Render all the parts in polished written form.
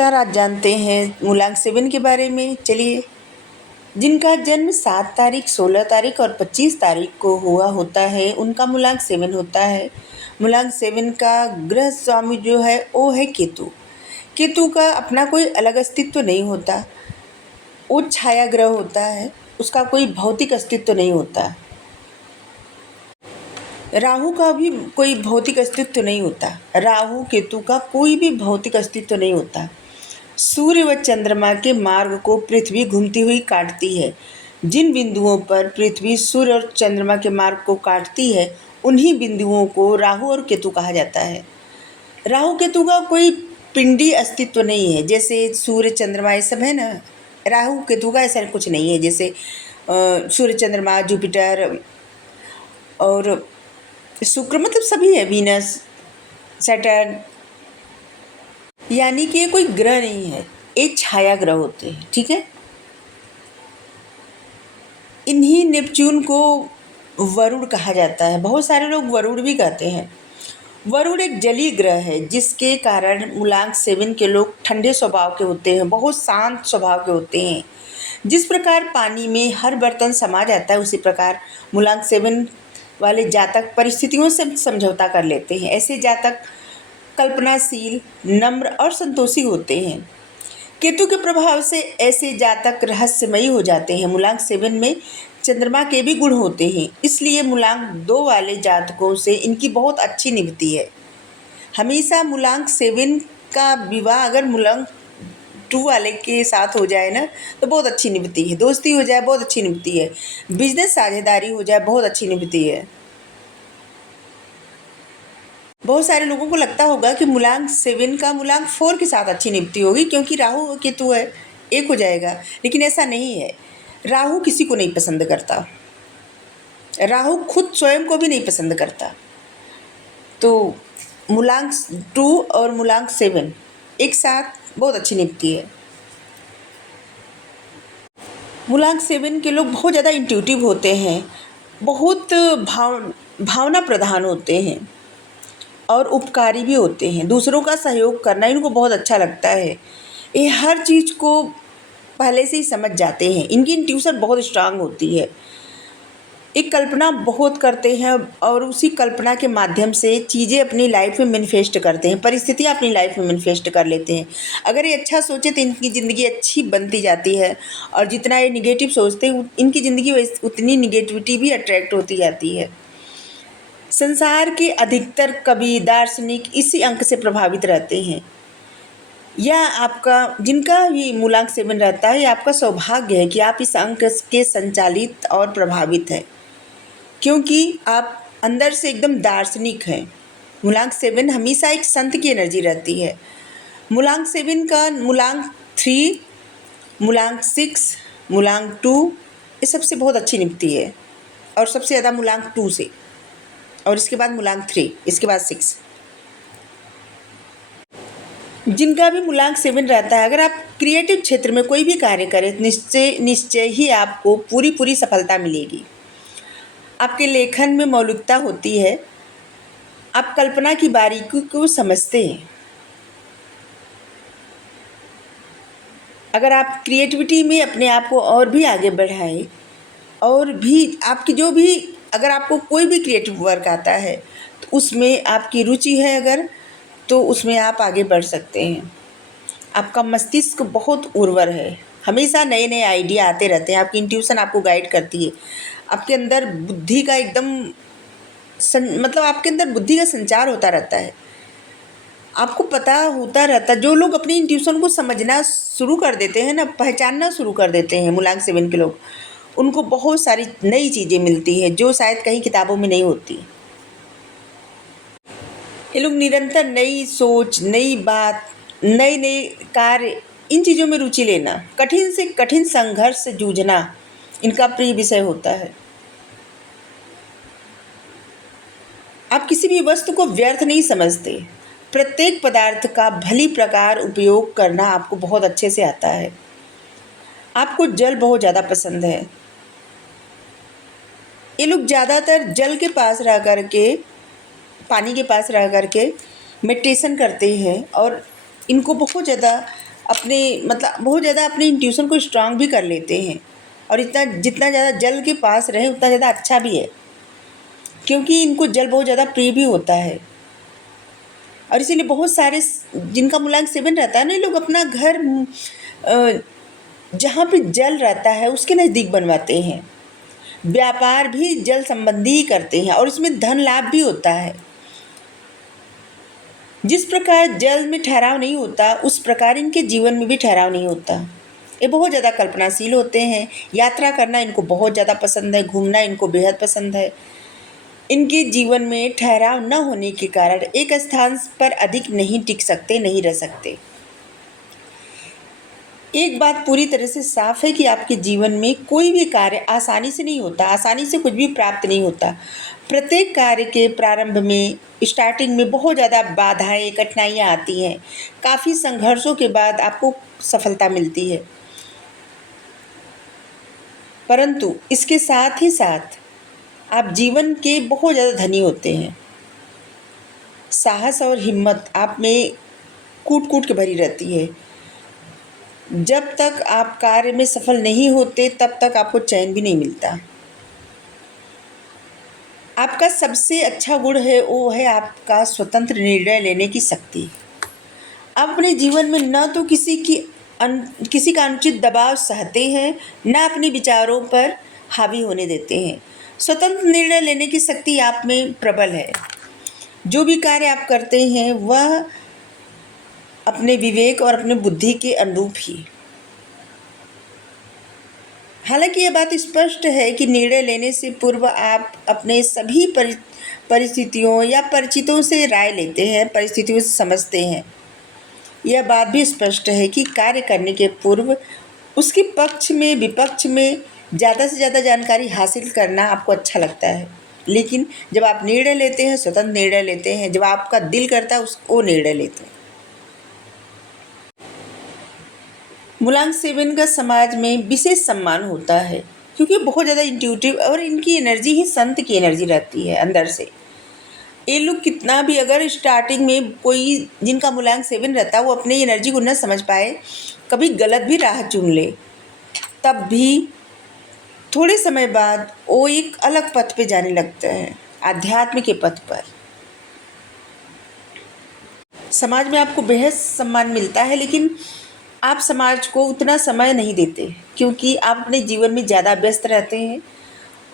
नमस्कार। आज जानते हैं मूलांक 7 के बारे में। चलिए, जिनका जन्म 7 तारीख, 16 तारीख और 25 तारीख को हुआ होता है उनका मूलांक 7 होता है। मूलांक 7 का ग्रह स्वामी जो है वो है केतु। केतु का अपना कोई अलग अस्तित्व नहीं होता, वो छाया ग्रह होता है, उसका कोई भौतिक अस्तित्व नहीं होता। राहु का भी कोई भौतिक अस्तित्व नहीं होता। राहु केतु का कोई भी भौतिक अस्तित्व नहीं होता। सूर्य व चंद्रमा के मार्ग को पृथ्वी घूमती हुई काटती है। जिन बिंदुओं पर पृथ्वी सूर्य और चंद्रमा के मार्ग को काटती है उन्हीं बिंदुओं को राहु और केतु कहा जाता है। राहु केतु का कोई पिंडी अस्तित्व नहीं है, जैसे सूर्य चंद्रमा ये सब है ना। राहु केतु का ऐसा कुछ नहीं है, जैसे सूर्य चंद्रमा जुपिटर और शुक्र, मतलब सभी है, वीनस, सैटर्न। यानी कि ये कोई ग्रह नहीं है, ये छाया ग्रह होते हैं। ठीक है। इन्हीं नेपच्यून को वरुण कहा जाता है। बहुत सारे लोग वरुण भी कहते हैं। वरुण एक जलीय ग्रह है, जिसके कारण मूलांक 7 के लोग ठंडे स्वभाव के होते हैं, बहुत शांत स्वभाव के होते हैं। जिस प्रकार पानी में हर बर्तन समा जाता है, उसी प्रकार मूलांक 7 वाले जातक परिस्थितियों से समझौता कर लेते हैं। ऐसे जातक कल्पनाशील, नम्र और संतोषी होते हैं। केतु के प्रभाव से ऐसे जातक रहस्यमयी हो जाते हैं। मूलांक 7 में चंद्रमा के भी गुण होते हैं, इसलिए मूलांक 2 वाले जातकों से इनकी बहुत अच्छी निभती है। हमेशा मूलांक 7 का विवाह अगर मूलांक 2 वाले के साथ हो जाए ना तो बहुत अच्छी निभती है। दोस्ती हो जाए बहुत अच्छी निभती है। बिजनेस साझेदारी हो जाए बहुत अच्छी निभती है। बहुत सारे लोगों को लगता होगा कि मूलांक 7 का मूलांक 4 के साथ अच्छी निभती होगी, क्योंकि राहु केतु है, एक हो जाएगा। लेकिन ऐसा नहीं है। राहु किसी को नहीं पसंद करता। राहु खुद स्वयं को भी नहीं पसंद करता। तो मूलांक 2 और मूलांक 7 एक साथ बहुत अच्छी निभती है। मूलांक 7 के लोग बहुत ज़्यादा इंट्यूटिव होते हैं, बहुत भावना प्रधान होते हैं और उपकारी भी होते हैं। दूसरों का सहयोग करना इनको बहुत अच्छा लगता है। ये हर चीज़ को पहले से ही समझ जाते हैं। इनकी इंट्यूशन बहुत स्ट्रांग होती है। एक कल्पना बहुत करते हैं और उसी कल्पना के माध्यम से चीज़ें अपनी लाइफ में मैनिफेस्ट करते हैं, परिस्थितियाँ अपनी लाइफ में मैनिफेस्ट कर लेते हैं। अगर ये अच्छा सोचे तो इनकी ज़िंदगी अच्छी बनती जाती है, और जितना ये निगेटिव सोचते हैं इनकी ज़िंदगी उतनी निगेटिविटी भी अट्रैक्ट होती जाती है। संसार के अधिकतर कवि, दार्शनिक इसी अंक से प्रभावित रहते हैं। यह आपका, जिनका भी मूलांक 7 रहता है, यह आपका सौभाग्य है कि आप इस अंक के संचालित और प्रभावित हैं, क्योंकि आप अंदर से एकदम दार्शनिक हैं। मूलांक 7 हमेशा एक संत की एनर्जी रहती है। मूलांक 7 का मूलांक 3, मूलांक 6, मूलांक 2 ये सबसे बहुत अच्छी निभती है, और सबसे ज़्यादा मूलांक 2 से, और इसके बाद मूलांक 3, इसके बाद 6। जिनका भी मूलांक 7 रहता है, अगर आप क्रिएटिव क्षेत्र में कोई भी कार्य करें निश्चय ही आपको पूरी सफलता मिलेगी। आपके लेखन में मौलिकता होती है। आप कल्पना की बारीकी को समझते हैं। अगर आप क्रिएटिविटी में अपने आप को और भी आगे बढ़ाएं, और भी आपकी जो भी, अगर आपको कोई भी क्रिएटिव वर्क आता है तो उसमें आपकी रुचि है अगर, तो उसमें आप आगे बढ़ सकते हैं। आपका मस्तिष्क बहुत उर्वर है, हमेशा नए नए आइडिया आते रहते हैं। आपकी इंट्यूशन आपको गाइड करती है। आपके अंदर बुद्धि का एकदम मतलब आपके अंदर बुद्धि का संचार होता रहता है। आपको पता होता रहता है। जो लोग अपनी इंट्यूशन को समझना शुरू कर देते हैं ना, पहचानना शुरू कर देते हैं मूलांक 7 के लोग, उनको बहुत सारी नई चीज़ें मिलती हैं जो शायद कहीं किताबों में नहीं होती। ये लोग निरंतर नई सोच, नई बात, नए नए कार्य, इन चीज़ों में रुचि लेना, कठिन से कठिन संघर्ष से जूझना इनका प्रिय विषय होता है। आप किसी भी वस्तु को व्यर्थ नहीं समझते। प्रत्येक पदार्थ का भली प्रकार उपयोग करना आपको बहुत अच्छे से आता है। आपको जल बहुत ज़्यादा पसंद है। ये लोग ज़्यादातर जल के पास रह कर के, पानी के पास रह कर के मेडिटेशन करते हैं, और इनको बहुत ज़्यादा अपने मतलब बहुत ज़्यादा अपने इंट्यूशन को स्ट्रांग भी कर लेते हैं। और इतना जितना ज़्यादा जल के पास रहे उतना ज़्यादा अच्छा भी है, क्योंकि इनको जल बहुत ज़्यादा प्रिय भी होता है। और इसीलिए बहुत सारे जिनका मूलांक 7 रहता है ना, ये लोग अपना घर अ, जहाँ पे जल रहता है उसके नज़दीक बनवाते हैं। व्यापार भी जल संबंधी ही करते हैं और इसमें धन लाभ भी होता है। जिस प्रकार जल में ठहराव नहीं होता, उस प्रकार इनके जीवन में भी ठहराव नहीं होता। ये बहुत ज़्यादा कल्पनाशील होते हैं। यात्रा करना इनको बहुत ज़्यादा पसंद है, घूमना इनको बेहद पसंद है। इनके जीवन में ठहराव न होने के कारण एक स्थान पर अधिक नहीं टिक सकते, नहीं रह सकते। एक बात पूरी तरह से साफ है कि आपके जीवन में कोई भी कार्य आसानी से नहीं होता, आसानी से कुछ भी प्राप्त नहीं होता। प्रत्येक कार्य के प्रारंभ में, स्टार्टिंग में बहुत ज़्यादा बाधाएं, कठिनाइयाँ आती हैं। काफ़ी संघर्षों के बाद आपको सफलता मिलती है, परंतु इसके साथ ही साथ आप जीवन के बहुत ज़्यादा धनी होते हैं। साहस और हिम्मत आप में कूट कूट के भरी रहती है। जब तक आप कार्य में सफल नहीं होते तब तक आपको चैन भी नहीं मिलता। आपका सबसे अच्छा गुण है वो है आपका स्वतंत्र निर्णय लेने की शक्ति। आप अपने जीवन में न तो किसी का अनुचित दबाव सहते हैं, न अपने विचारों पर हावी होने देते हैं। स्वतंत्र निर्णय लेने की शक्ति आप में प्रबल है। जो भी कार्य आप करते हैं वह अपने विवेक और अपने बुद्धि के अनुरूप ही। हालांकि यह बात स्पष्ट है कि निर्णय लेने से पूर्व आप अपने सभी परिस्थितियों या परिचितों से राय लेते हैं, परिस्थितियों से समझते हैं। यह बात भी स्पष्ट है कि कार्य करने के पूर्व उसके पक्ष में, विपक्ष में ज़्यादा से ज़्यादा जानकारी हासिल करना आपको अच्छा लगता है। लेकिन जब आप निर्णय लेते हैं, स्वतंत्र निर्णय लेते हैं, जब आपका दिल करता है वो निर्णय लेते हैं। मूलांक 7 का समाज में विशेष सम्मान होता है, क्योंकि बहुत ज़्यादा इंट्यूटिव और इनकी एनर्जी ही संत की एनर्जी रहती है अंदर से। ये लोग कितना भी, अगर स्टार्टिंग में कोई जिनका मूलांक 7 रहता है वो अपनी एनर्जी को न समझ पाए, कभी गलत भी राह चुन ले, तब भी थोड़े समय बाद वो एक अलग पथ पे जाने लगते हैं, आध्यात्म के पथ पर। समाज में आपको बेहद सम्मान मिलता है, लेकिन आप समाज को उतना समय नहीं देते, क्योंकि आप अपने जीवन में ज़्यादा व्यस्त रहते हैं।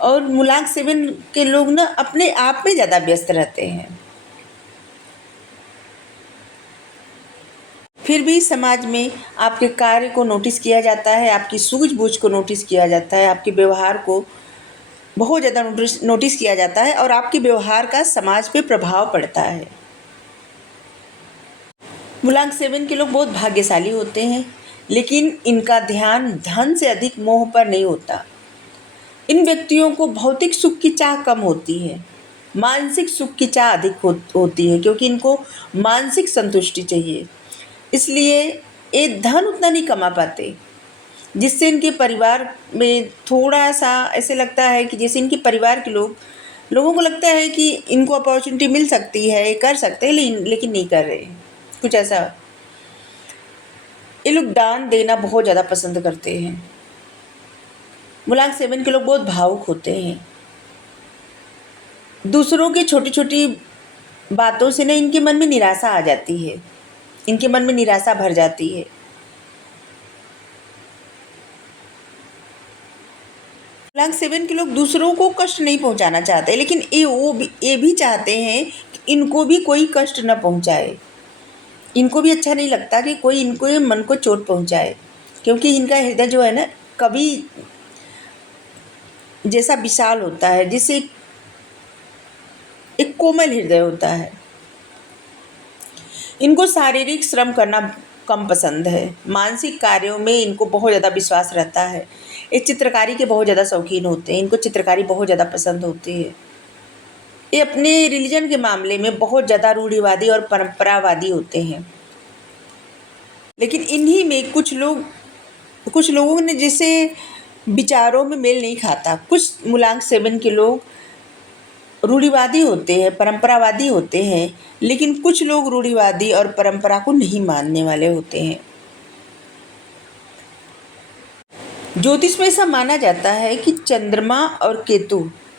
और मूलांक 7 के लोग ना अपने आप में ज़्यादा व्यस्त रहते हैं। फिर भी समाज में आपके कार्य को नोटिस किया जाता है, आपकी सूझबूझ को नोटिस किया जाता है, आपके व्यवहार को बहुत ज़्यादा नोटिस किया जाता है और आपके व्यवहार का समाज पे प्रभाव पड़ता है। मूलांक 7 के लोग बहुत भाग्यशाली होते हैं, लेकिन इनका ध्यान धन से अधिक मोह पर नहीं होता। इन व्यक्तियों को भौतिक सुख की चाह कम होती है, मानसिक सुख की चाह अधिक होती है, क्योंकि इनको मानसिक संतुष्टि चाहिए। इसलिए ये धन उतना नहीं कमा पाते, जिससे इनके परिवार में थोड़ा-सा ऐसे लगता है कि जैसे इनके परिवार के लोगों को लगता है कि इनको अपॉर्चुनिटी मिल सकती है, ये कर सकते हैं, लेकिन नहीं कर रहे। कुछ ऐसा। ये लोग दान देना बहुत ज़्यादा पसंद करते हैं। मूलांक 7 के लोग बहुत भावुक होते हैं। दूसरों की छोटी-छोटी बातों से ना इनके मन में निराशा आ जाती है, इनके मन में निराशा भर जाती है। मूलांक 7 के लोग दूसरों को कष्ट नहीं पहुंचाना चाहते, लेकिन ये भी चाहते हैं कि इनको भी कोई कष्ट न पहुंचाए। इनको भी अच्छा नहीं लगता कि कोई इनको मन को चोट पहुंचाए, क्योंकि इनका हृदय जो है ना, कवि जैसा विशाल होता है, जिसे एक कोमल हृदय होता है। इनको शारीरिक श्रम करना कम पसंद है, मानसिक कार्यों में इनको बहुत ज़्यादा विश्वास रहता है। ये चित्रकारी के बहुत ज़्यादा शौकीन होते हैं, इनको चित्रकारी बहुत ज़्यादा पसंद होती है। ये अपने रिलीजन के मामले में बहुत ज़्यादा रूढ़िवादी और परंपरावादी होते हैं। लेकिन इन्हीं में कुछ लोगों ने जैसे विचारों में मेल नहीं खाता। कुछ मूलांक 7 के लोग रूढ़िवादी होते हैं, परंपरावादी होते हैं, लेकिन कुछ लोग रूढ़िवादी और परंपरा को नहीं मानने वाले होते हैं। ज्योतिष में ऐसा माना जाता है कि चंद्रमा और केतु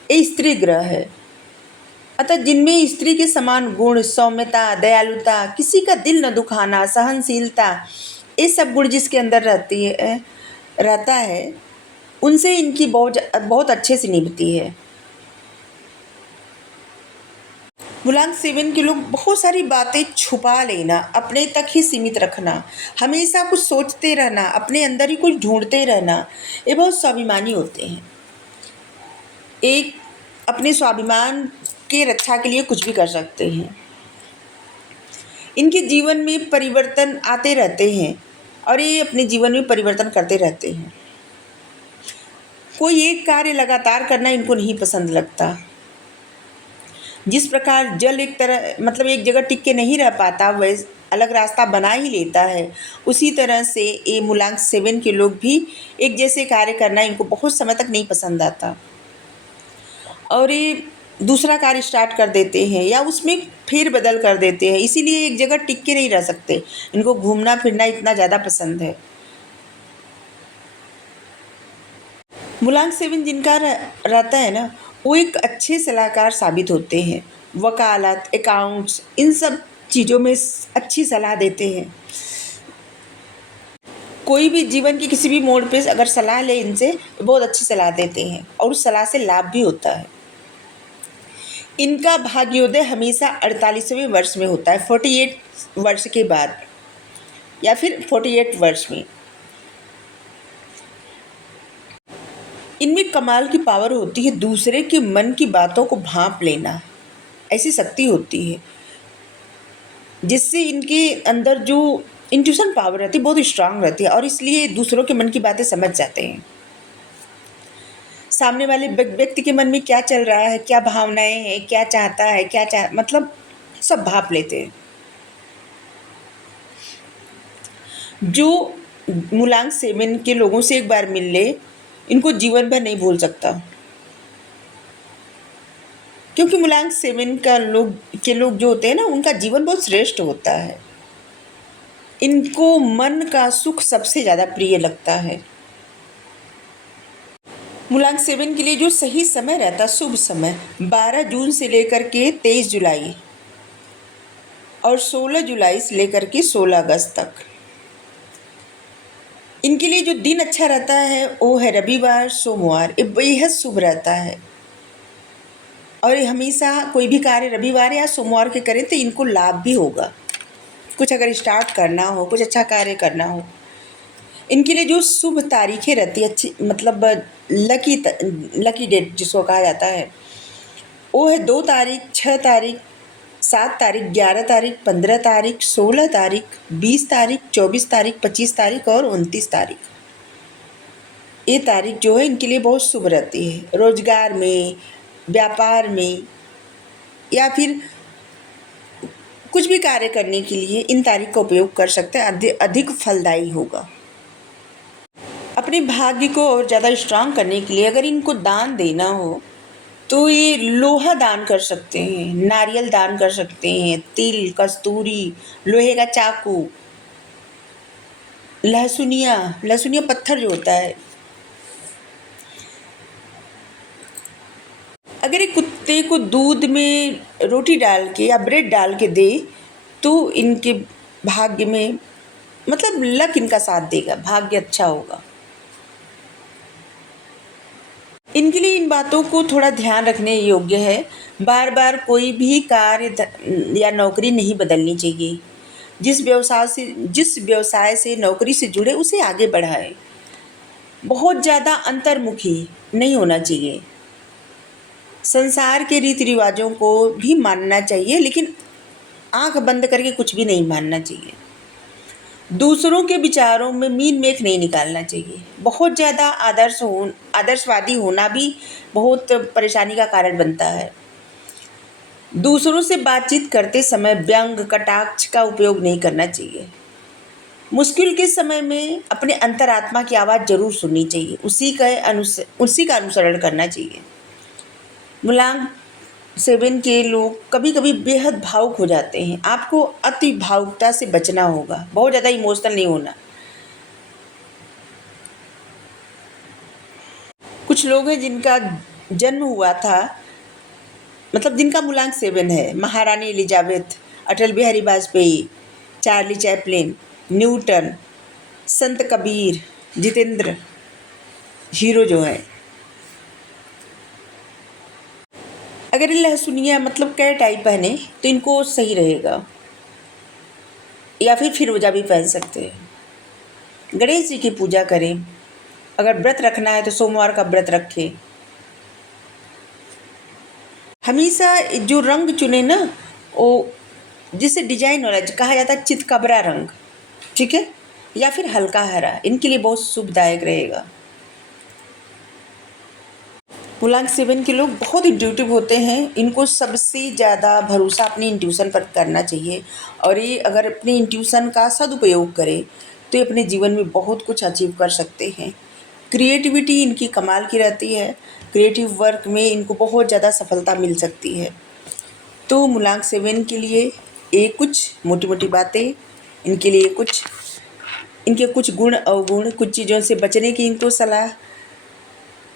ये स्त्री ग्रह है, अतः जिनमें स्त्री के समान गुण, सौम्यता, दयालुता, किसी का दिल न दुखाना, सहनशीलता, ये सब गुण जिसके अंदर रहता है, उनसे इनकी बहुत बहुत अच्छे से निभती है। मूलांक 7 के लोग बहुत सारी बातें छुपा लेना, अपने तक ही सीमित रखना, हमेशा कुछ सोचते रहना, अपने अंदर ही कुछ ढूंढते रहना, ये बहुत स्वाभिमानी होते हैं। एक अपने स्वाभिमान के रक्षा के लिए कुछ भी कर सकते हैं। इनके जीवन में परिवर्तन आते रहते हैं और ये अपने जीवन में परिवर्तन करते रहते हैं। कोई एक कार्य लगातार करना इनको नहीं पसंद लगता। जिस प्रकार जल एक तरह मतलब एक जगह टिक के नहीं रह पाता, वह अलग रास्ता बना ही लेता है, उसी तरह से ये मूलांक 7 के लोग भी एक जैसे कार्य करना इनको बहुत समय तक नहीं पसंद आता और ये दूसरा कार्य स्टार्ट कर देते हैं या उसमें फेर बदल कर देते हैं, इसीलिए एक जगह टिक के नहीं रह सकते। इनको घूमना फिरना इतना ज़्यादा पसंद है। मूलांक 7 जिनका रहता है ना, वो एक अच्छे सलाहकार साबित होते हैं। वकालत, अकाउंट्स, इन सब चीज़ों में अच्छी सलाह देते हैं। कोई भी जीवन के किसी भी मोड़ पे अगर सलाह ले इनसे, बहुत अच्छी सलाह देते हैं और उस सलाह से लाभ भी होता है। इनका भाग्योदय हमेशा 48वें वर्ष में होता है, 48 वर्ष के बाद या फिर 48 वर्ष में। इनमें कमाल की पावर होती है, दूसरे के मन की बातों को भांप लेना, ऐसी शक्ति होती है जिससे इनके अंदर जो इंट्यूशन पावर रहती है बहुत स्ट्रांग रहती है और इसलिए दूसरों के मन की बातें समझ जाते हैं। सामने वाले व्यक्ति के मन में क्या चल रहा है, क्या भावनाएं हैं, क्या चाहता है, मतलब सब भाप लेते हैं। जो मूलांक 7 के लोगों से एक बार मिल ले, इनको जीवन भर नहीं भूल सकता, क्योंकि मूलांक 7 के लोग जो होते हैं ना, उनका जीवन बहुत श्रेष्ठ होता है। इनको मन का सुख सबसे ज़्यादा प्रिय लगता है। मूलांक 7 के लिए जो सही समय रहता, शुभ समय 12 जून से लेकर के 23 जुलाई और 16 जुलाई से लेकर के 16 अगस्त तक। इनके लिए जो दिन अच्छा रहता है वो है रविवार, सोमवार, ये बेहद शुभ रहता है और ये हमेशा कोई भी कार्य रविवार या सोमवार के करें तो इनको लाभ भी होगा। कुछ अगर स्टार्ट करना हो, कुछ अच्छा कार्य करना हो, इनके लिए जो शुभ तारीखें रहती है, अच्छी मतलब लकी डेट जिसको कहा जाता है, वो है 2 तारीख, 6 तारीख, 7 तारीख, 11 तारीख, 15 तारीख, 16 तारीख, 20 तारीख, 24 तारीख, 25 तारीख और 29 तारीख। ये तारीख जो है इनके लिए बहुत शुभ रहती है। रोजगार में, व्यापार में या फिर कुछ भी कार्य करने के लिए इन तारीख का उपयोग कर सकते हैं, अधिक फलदायी होगा। अपने भाग्य को और ज़्यादा स्ट्रांग करने के लिए अगर इनको दान देना हो तो ये लोहा दान कर सकते हैं, नारियल दान कर सकते हैं, तिल, कस्तूरी, लोहे का चाकू, लहसुनिया पत्थर जो होता है। अगर एक कुत्ते को दूध में रोटी डाल के या ब्रेड डाल के दे तो इनके भाग्य में मतलब लक इनका साथ देगा, भाग्य अच्छा होगा। इनके लिए इन बातों को थोड़ा ध्यान रखने योग्य है। बार बार कोई भी कार्य या नौकरी नहीं बदलनी चाहिए। जिस व्यवसाय से नौकरी से जुड़े उसे आगे बढ़ाए। बहुत ज़्यादा अंतर्मुखी नहीं होना चाहिए। संसार के रीति रिवाजों को भी मानना चाहिए, लेकिन आंख बंद करके कुछ भी नहीं मानना चाहिए। दूसरों के विचारों में मीन मेख नहीं निकालना चाहिए। बहुत ज़्यादा आदर्शवादी होना भी बहुत परेशानी का कारण बनता है। दूसरों से बातचीत करते समय व्यंग कटाक्ष का उपयोग नहीं करना चाहिए। मुश्किल के समय में अपने अंतरात्मा की आवाज़ जरूर सुननी चाहिए, उसी का अनुसरण करना चाहिए। मूलांक 7 के लोग कभी कभी बेहद भावुक हो जाते हैं। आपको अति भावुकता से बचना होगा, बहुत ज़्यादा इमोशनल नहीं होना। कुछ लोग हैं जिनका जन्म हुआ था, मतलब जिनका मूलांक 7 है, महारानी Elizabeth, Atal Bihari Vajpayee, Charlie Chaplin, Newton, Sant Kabir, Jitendra, hero जो हैं। अगर ये लहसुनिया मतलब कै टाई पहने तो इनको सही रहेगा, या फिर फिरोजा भी पहन सकते हैं। गणेश जी की पूजा करें, अगर व्रत रखना है तो सोमवार का व्रत रखें। हमेशा जो रंग चुने ना, वो जिसे डिजाइन वाला कहा जाता है, चितकबरा रंग, ठीक है, या फिर हल्का हरा, इनके लिए बहुत शुभदायक रहेगा। मूलांक 7 के लोग बहुत इंट्यूटिव होते हैं, इनको सबसे ज़्यादा भरोसा अपनी इंट्यूशन पर करना चाहिए, और ये अगर अपनी इंट्यूशन का सदुपयोग करें तो ये अपने जीवन में बहुत कुछ अचीव कर सकते हैं। क्रिएटिविटी इनकी कमाल की रहती है, क्रिएटिव वर्क में इनको बहुत ज़्यादा सफलता मिल सकती है। तो मूलांक 7 के लिए ये कुछ मोटी मोटी बातें, इनके लिए कुछ इनके कुछ गुण अवगुण, कुछ चीज़ों से बचने की इनको सलाह।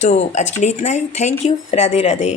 तो आज के लिए इतना ही। Thank you. राधे राधे।